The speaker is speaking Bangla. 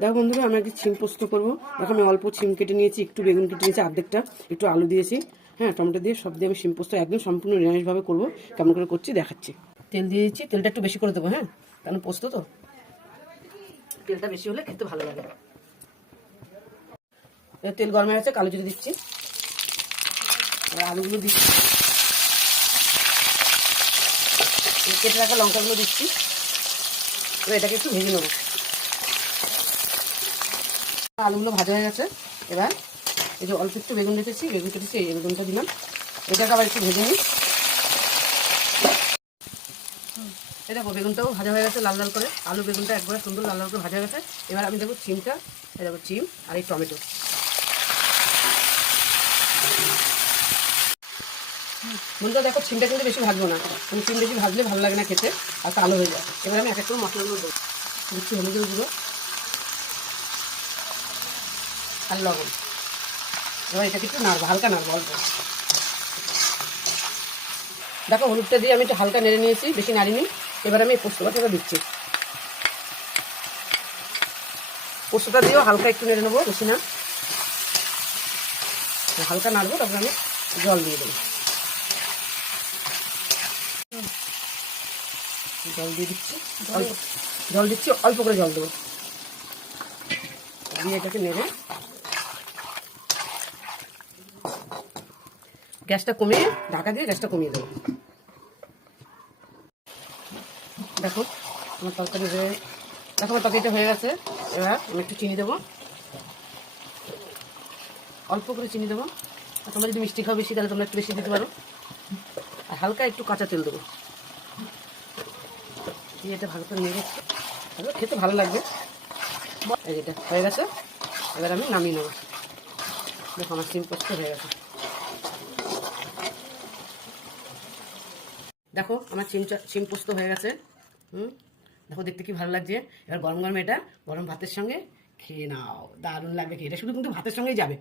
দেখো বন্ধুরা, আমি আজকে ছিম পোস্ত করবো। দেখো আমি অল্প ছিম কেটে নিয়েছি, একটু বেগুন কেটে নিয়েছি অর্ধেকটা, একটু আলু দিয়েছি, হ্যাঁ টমেটো দিয়ে সব দিয়ে আমি ছিম পোস্ত একদম সম্পূর্ণ নিরামিষভাবে করবো। কেমন করে করছি দেখাচ্ছি। তেল দিয়ে দিচ্ছি, তেলটা একটু বেশি করে দেবো, হ্যাঁ কারণ পোস্ত তো তেলটা বেশি হলে খেতে ভালো লাগে। তেল গরম হয়ে গেছে, কালো জিরে দিচ্ছি, আলুগুলো দিচ্ছি, কেটে রাখা লঙ্কাগুলো দিচ্ছি। এবার এটাকে একটু ভেজে নেবো। আলুগুলো ভাজা হয়ে গেছে। এবার এই যে অল্প একটু বেগুন রেখেছি, বেগুন কেটেছি, এই বেগুনটা দিলাম। এটাকে আবার একটু ভেজে নিই। এই দেখো বেগুনটাও ভাজা হয়ে গেছে লাল লাল করে, আলু বেগুনটা একবারে সুন্দর লাল লাল করে ভাজা হয়ে গেছে। এবার আমি দেখো চিমটা, এই দেখো চিম আর এই টমেটো, বন্ধুরা দেখো চিমটা কিন্তু বেশি ভাজবো না, তুমি চিম বেশি ভাজলে ভালো লাগে না খেতে, আর কালো হয়ে যায়। এবার আমি এক এক করে মশলাগুলো দেবো। দিচ্ছি হলুদের গুঁড়ো আর লবণ। এবার এটাকে একটু নাড়বো, হালকা নাড়বো অল্প। দেখো হলুদটা দিয়ে আমি একটু হালকা নেড়ে নিয়েছি, বেশি নাড়িনি। এবার আমি পোস্ত বাটাটা দিচ্ছি। পোস্তটা দিয়েও হালকা একটু নেড়ে নেবো, বেশি না, হালকা নাড়বো। তারপরে আমি জল দিয়ে দেবো, জল দিয়ে দিচ্ছি, জল দিচ্ছি অল্প করে জল দেবো, দিয়ে এটাকে নেড়ে গ্যাসটা কমিয়ে ঢাকা দিয়ে গ্যাসটা কমিয়ে দেবো। দেখো আমার তরকারি হয়ে দেখো আমার তরকারিটা হয়ে গেছে। এবার আমি একটু চিনি দেবো, অল্প করে চিনি দেবো। আর তোমরা যদি মিষ্টি খাও বেশি, তাহলে তোমরা একটু বেশি দিতে পারো। আর হালকা একটু কাঁচা তেল দেবো, দিয়ে এটা ভালো করে নেড়ে খেতে ভালো লাগবে। এই যেটা হয়ে গেছে, এবার আমি নামিয়ে নেবো। দেখো আমার সিম পোস্ত হয়ে গেছে। দেখো আমার সিম পোস্ত হয়ে গেছে। দেখো দেখতে কি ভালো লাগছে। এবার গরম গরম এটা গরম ভাতের সঙ্গে খেয়ে নাও, দারুণ লাগবে খেয়ে। এটা শুধু কিন্তু ভাতের সঙ্গেই যাবে।